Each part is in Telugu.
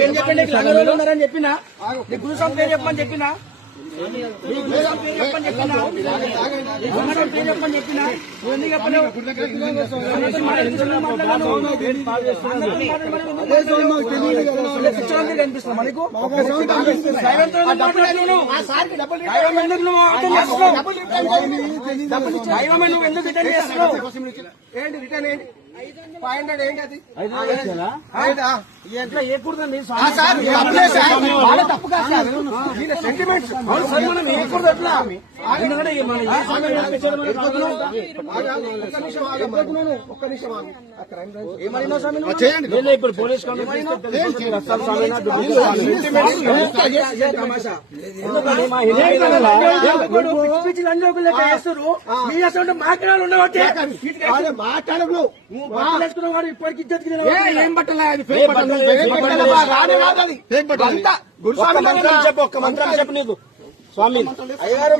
ఏం చెప్పండి ఉన్నారని చెప్పినా గురు సంస్థ ఏం చెప్పమని చెప్పినా చెప్పని చెప్పినా ఎందుకు చెప్పలేవు కనిపిస్తుంది మనకు ఎందుకు రిటర్న్ చేస్తున్నావు ఏంటి రిటర్న్ ఏంటి 500 ఏంటి అది 500 ఎట్లా ఏకూడదండి వాళ్ళ తప్పు కాదు సెంటిమెంట్స్ మనం ఏకూడదు ఎట్లా ఒక్క నిమిషం ఏమన్నా స్వామి ఇప్పుడు పోలీస్ మాట్లాడాలి ఉండబట్టే మాట్లాడదు మాట్లాడుకున్నావు వాడు ఇప్పటికి ఏం పట్టలే చెప్పు ఒక్క మంత్రం చెప్పు నీకు స్వామి అయ్యారు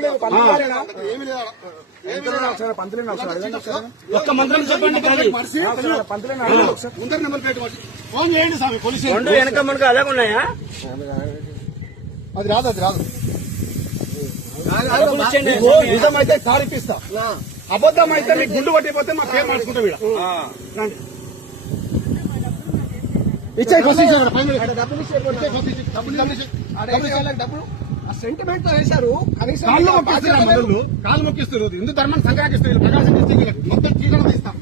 ఒక్క మంత్రం చెప్పండి వెనక మనకు అలాగే ఉన్నాయా అది రాదు నిజమైతే కారిపిస్తా అబద్ధం అయితే మీకు గుండు పట్టిపోతే మా పేరు మార్చుకుంటాం డబ్బులు సెంటిమెంట్ తో వేశారు కాళ్ళు మొక్కిస్తారు హిందూ ధర్మాన్ని సంగ్రహిస్తారు ప్రకాశం డిస్ట్రిక్ట్ మొత్తం చీకలు ఇస్తాం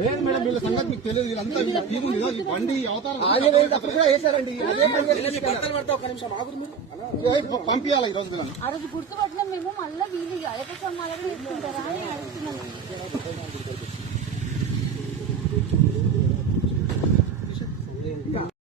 లేదు మేడం వీళ్ళ సంగతి మీకు తెలియదు వీళ్ళంతా వీళ్ళ బండి అవతారం వేశారండి పంపించాలి ఈ రోజు ఆ రోజు గుర్తుపట్టిన మేము మళ్ళీ వీళ్ళు అయ్యప్ప స్వామి తీసుకుంటారా అని అడుగుతున్నాం.